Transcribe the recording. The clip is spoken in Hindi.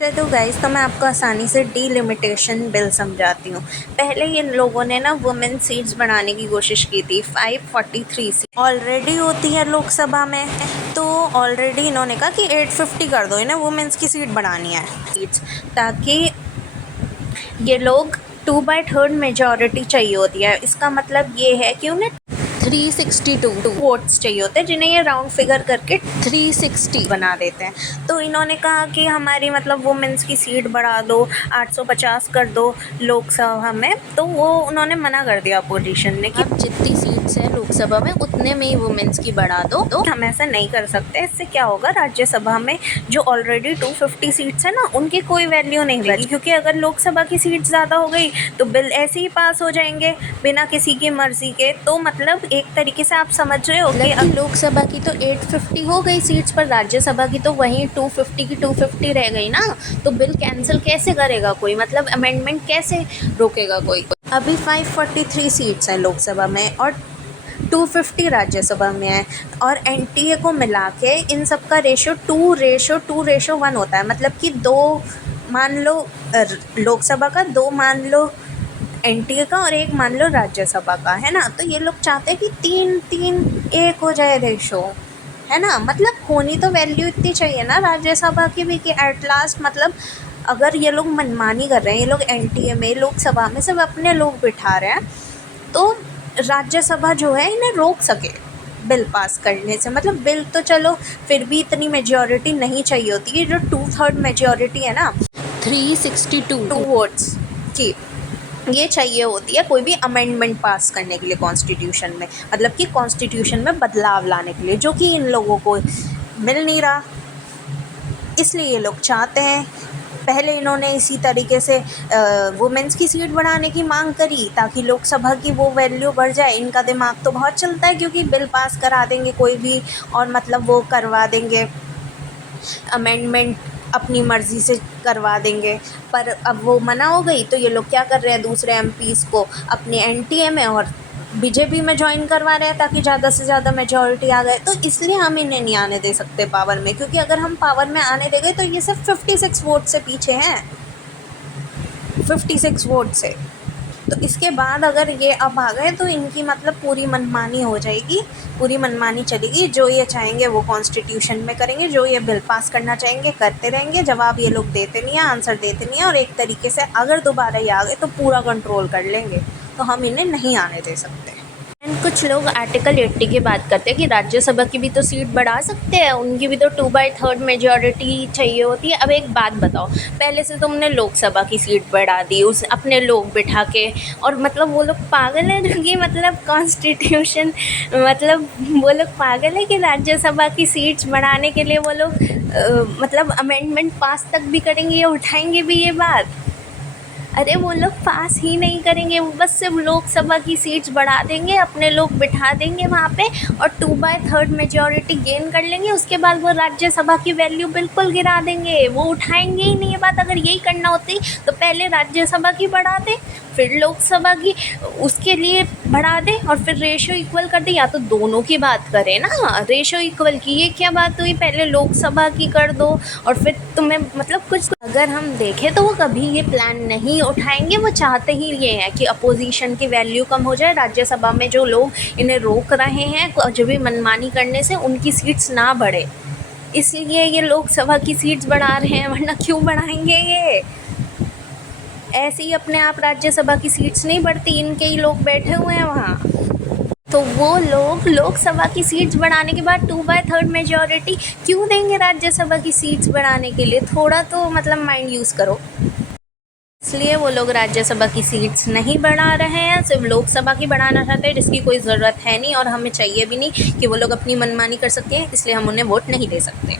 तो गाइस, तो मैं आपको आसानी से डीलिमिटेशन बिल समझाती हूँ। पहले इन लोगों ने ना वुमेन सीट्स बढ़ाने की कोशिश की थी। 543 सीट ऑलरेडी होती है लोकसभा में, तो ऑलरेडी इन्होंने कहा कि 850 कर दो, इन्हें वुमेन्स की सीट बढ़ानी है सीट्स, ताकि ये लोग 2/3 मेजॉरिटी चाहिए होती है। इसका मतलब ये है कि उन्हें 362 वोट्स चाहिए होते हैं, जिन्हें ये राउंड फिगर करके 360 बना देते हैं। तो इन्होंने कहा कि हमारी मतलब वुमेन्स की सीट बढ़ा दो, 850 कर दो लोकसभा में। तो वो उन्होंने मना कर दिया अपोजिशन ने कि अब जितनी सीट्स है लोकसभा में उतने में ही वुमेन्स की बढ़ा दो। तो हम ऐसा नहीं कर सकते। इससे क्या होगा, राज्यसभा में जो ऑलरेडी 250 सीट्स है ना, उनकी कोई वैल्यू नहीं बची, क्योंकि अगर लोकसभा की सीट ज़्यादा हो गई तो बिल ऐसे ही पास हो जाएंगे बिना किसी की मर्जी के। तो मतलब एक तरीके से आप समझ रहे हो कि अब लोकसभा की तो 850 हो गई सीट्स, पर राज्यसभा की तो वहीं 250 की 250 रह गई ना। तो बिल कैंसिल कैसे करेगा कोई, मतलब अमेंडमेंट कैसे रोकेगा कोई। अभी 543 सीट्स हैं लोकसभा में और 250 राज्यसभा में है, और एनटीए को मिला के इन सब का रेशो 2:1 होता है। मतलब कि 2 मान लो लोकसभा का, 2 मान लो एनटीए का, और 1 मान लो राज्यसभा का, है ना। तो ये लोग चाहते हैं कि 3:1 हो जाए रेशो, है ना। मतलब होनी तो वैल्यू इतनी चाहिए ना राज्यसभा की भी, कि एट लास्ट मतलब अगर ये लोग मनमानी कर रहे हैं, ये लोग एनटीए में लोकसभा में सब अपने लोग बिठा रहे हैं, तो राज्यसभा जो है इन्हें रोक सके बिल पास करने से। मतलब बिल तो चलो फिर भी इतनी मेजॉरिटी नहीं चाहिए होती है, जो 2/3 मेजॉरिटी है ना, 362 वोट्स की, ये चाहिए होती है कोई भी अमेंडमेंट पास करने के लिए कॉन्स्टिट्यूशन में, मतलब कि कॉन्स्टिट्यूशन में बदलाव लाने के लिए, जो कि इन लोगों को मिल नहीं रहा। इसलिए ये लोग चाहते हैं, पहले इन्होंने इसी तरीके से वुमेन्स की सीट बढ़ाने की मांग करी ताकि लोकसभा की वो वैल्यू बढ़ जाए। इनका दिमाग तो बहुत चलता है, क्योंकि बिल पास करा देंगे कोई भी, और मतलब वो करवा देंगे अमेंडमेंट, अपनी मर्ज़ी से करवा देंगे। पर अब वो मना हो गई, तो ये लोग क्या कर रहे हैं, दूसरे एमपीज़ को अपने एनटीए में और बीजेपी में ज्वाइन करवा रहे हैं, ताकि ज़्यादा से ज़्यादा मेजॉरिटी आ गए। तो इसलिए हम इन्हें नहीं आने दे सकते पावर में, क्योंकि अगर हम पावर में आने देंगे तो ये सिर्फ 56 वोट से पीछे हैं, 56 वोट से। तो इसके बाद अगर ये अब आ गए तो इनकी मतलब पूरी मनमानी हो जाएगी, पूरी मनमानी चलेगी। जो ये चाहेंगे वो कॉन्स्टिट्यूशन में करेंगे, जो ये बिल पास करना चाहेंगे करते रहेंगे। जवाब ये लोग देते नहीं हैं, आंसर देते नहीं हैं, और एक तरीके से अगर दोबारा ये आ गए तो पूरा कंट्रोल कर लेंगे। तो हम इन्हें नहीं आने दे सकते। एंड कुछ लोग आर्टिकल 80 की बात करते हैं कि राज्यसभा की भी तो सीट बढ़ा सकते हैं, उनकी भी तो 2/3 मेजॉरिटी चाहिए होती है। अब एक बात बताओ, पहले से तुमने लोकसभा की सीट बढ़ा दी उस अपने लोग बिठा के, और मतलब वो लोग पागल हैं कि मतलब कॉन्स्टिट्यूशन, मतलब वो लोग पागल है कि राज्यसभा की सीट्स बढ़ाने के लिए वो लोग मतलब अमेंडमेंट पास तक भी करेंगे या उठाएंगे भी ये बात। अरे वो लोग पास ही नहीं करेंगे, वो बस सिर्फ लोकसभा की सीट्स बढ़ा देंगे, अपने लोग बिठा देंगे वहाँ पे, और 2/3 मेजॉरिटी गेन कर लेंगे। उसके बाद वो राज्यसभा की वैल्यू बिल्कुल गिरा देंगे, वो उठाएंगे ही नहीं ये बात। अगर यही करना होती तो पहले राज्यसभा की बढ़ा दे, फिर लोकसभा की, उसके लिए बढ़ा दे, और फिर रेशो इक्वल कर दे। या तो दोनों की बात करें ना, रेशो इक्वल की, ये क्या बात हुई, पहले लोकसभा की कर दो और फिर तुम्हें मतलब कुछ। अगर हम देखें तो वो कभी ये प्लान नहीं उठाएंगे। वो चाहते ही ये हैं कि अपोजिशन की वैल्यू कम हो जाए, राज्यसभा में जो लोग इन्हें रोक रहे हैं कुछ भी मनमानी करने से, उनकी सीट्स ना बढ़े, इसलिए ये लोकसभा की सीट्स बढ़ा रहे हैं। वरना क्यों बढ़ाएंगे ये, ऐसे ही अपने आप राज्यसभा की सीट्स नहीं बढ़ती, इनके ही लोग बैठे हुए हैं वहाँ। तो वो लोग लोकसभा की सीट्स बढ़ाने के बाद 2/3 मेजॉरिटी क्यों देंगे राज्यसभा की सीट्स बढ़ाने के लिए। थोड़ा तो मतलब माइंड यूज़ करो। इसलिए वो लोग राज्यसभा की सीट्स नहीं बढ़ा रहे हैं, सिर्फ लोकसभा की बढ़ाना चाहते हैं, जिसकी कोई ज़रूरत है नहीं, और हमें चाहिए भी नहीं कि वो लोग अपनी मनमानी कर सकते हैं, इसलिए हम उन्हें वोट नहीं दे सकते।